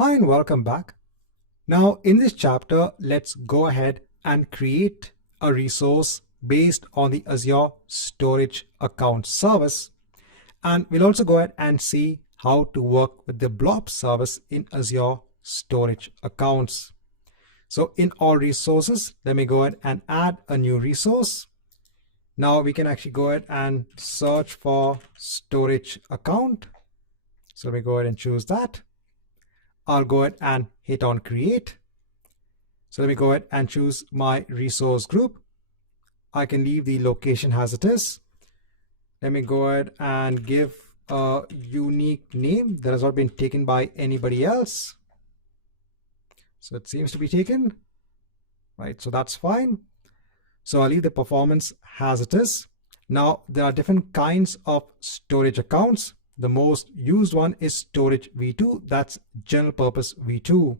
Hi and welcome back. Now in this chapter, let's go ahead and create a resource based on the Azure Storage Account service. And we'll also go ahead and see how to work with the Blob service in Azure Storage Accounts. So in all resources, let me go ahead and add a new resource. Now we can actually go ahead and search for storage account. So let me go ahead and choose that. I'll go ahead and hit on create. So let me go ahead and choose my resource group. I can leave the location as it is. Let me go ahead and give a unique name that has not been taken by anybody else. So it seems to be taken, right? So that's fine. So I'll leave the performance as it is. Now there are different kinds of storage accounts. The most used one is storage V2, that's general purpose V2.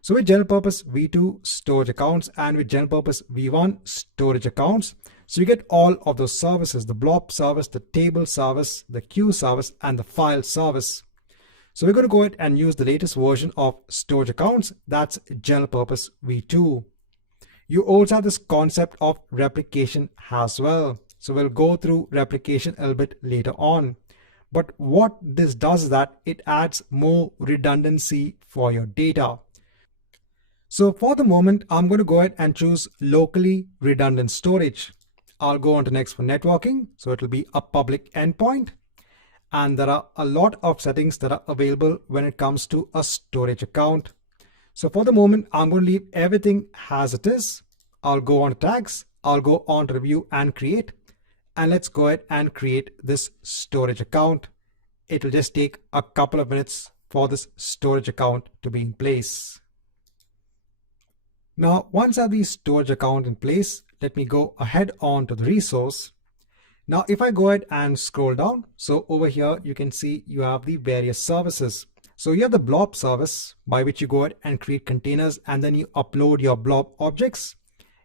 So with general purpose V2 storage accounts and with general purpose V1 storage accounts, so you get all of those services, the blob service, the table service, the queue service, and the file service. So we're going to go ahead and use the latest version of storage accounts, that's general purpose V2. You also have this concept of replication as well. So we'll go through replication a little bit later on. But what this does is that it adds more redundancy for your data. So for the moment, I'm going to go ahead and choose locally redundant storage. I'll go on to next for networking. So it'll be a public endpoint. And there are a lot of settings that are available when it comes to a storage account. So for the moment, I'm going to leave everything as it is. I'll go on to tags. I'll go on to review and create. And let's go ahead and create this storage account. It will just take a couple of minutes for this storage account to be in place. Now, once I have the storage account in place, let me go ahead on to the resource. Now, if I go ahead and scroll down, so over here, you can see you have the various services. So you have the blob service by which you go ahead and create containers and then you upload your blob objects.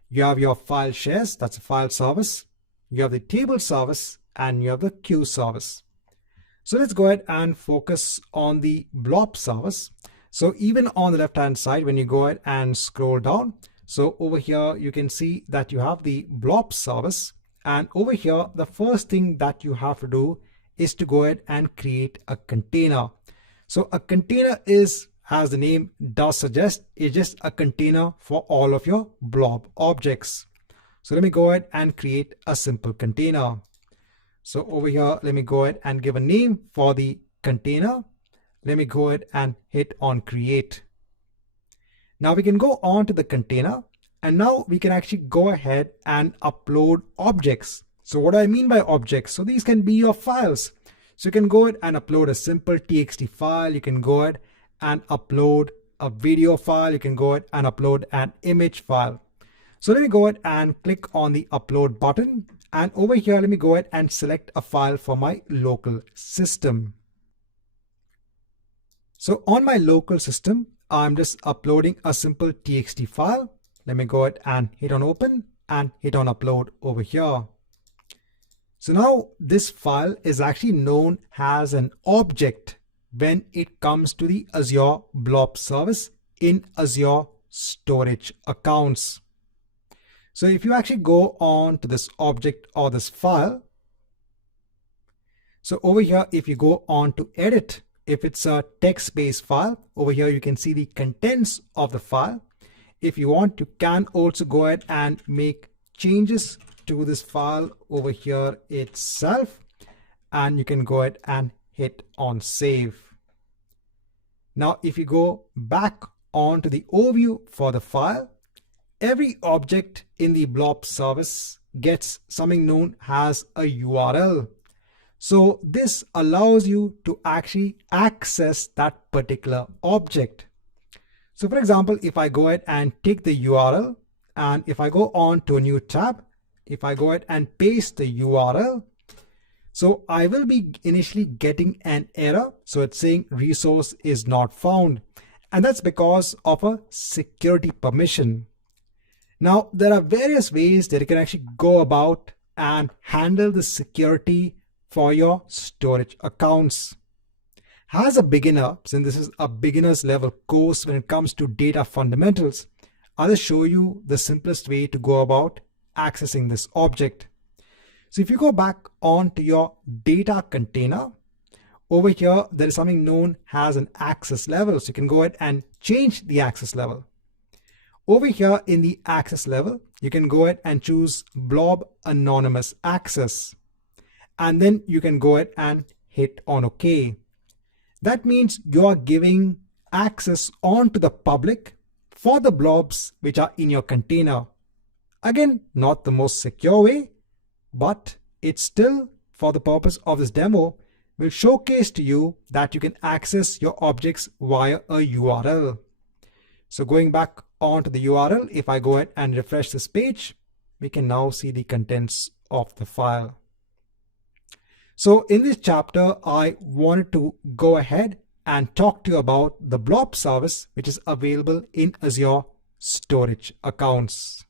You have your file shares, that's a file service. You have the table service and you have the queue service. So let's go ahead and focus on the blob service. So even on the left hand side, when you go ahead and scroll down, so over here you can see that you have the blob service, and over here the first thing that you have to do is to go ahead and create a container. So a container is, as the name does suggest, is just a container for all of your blob objects. So let me go ahead and create a simple container. So over here, let me go ahead and give a name for the container. Let me go ahead and hit on create. Now we can go on to the container and now we can actually go ahead and upload objects. So what do I mean by objects? So these can be your files. So you can go ahead and upload a simple TXT file. You can go ahead and upload a video file. You can go ahead and upload an image file. So let me go ahead and click on the upload button. And over here, let me go ahead and select a file for my local system. So on my local system, I'm just uploading a simple TXT file. Let me go ahead and hit on open and hit on upload over here. So now this file is actually known as an object when it comes to the Azure Blob service in Azure Storage Accounts. So if you actually go on to this object or this file, so over here, if you go on to edit, if it's a text-based file, over here you can see the contents of the file. If you want, you can also go ahead and make changes to this file over here itself, and you can go ahead and hit on save. Now, if you go back onto the overview for the file, every object in the blob service gets something known as a URL. So this allows you to actually access that particular object. So for example, if I go ahead and take the URL and if I go on to a new tab, if I go ahead and paste the URL, so I will be initially getting an error. So it's saying resource is not found. And that's because of a security permission. Now, there are various ways that you can actually go about and handle the security for your storage accounts. As a beginner, since this is a beginner's level course when it comes to data fundamentals, I'll just show you the simplest way to go about accessing this object. So if you go back onto your data container, over here, there is something known as an access level. So you can go ahead and change the access level. Over here in the access level, you can go ahead and choose Blob Anonymous Access. And then you can go ahead and hit on OK. That means you are giving access onto the public for the blobs which are in your container. Again, not the most secure way, but it's still, for the purpose of this demo, will showcase to you that you can access your objects via a URL. So going back onto the URL, if I go ahead and refresh this page, we can now see the contents of the file. So in this chapter, I wanted to go ahead and talk to you about the Blob service, which is available in Azure Storage Accounts.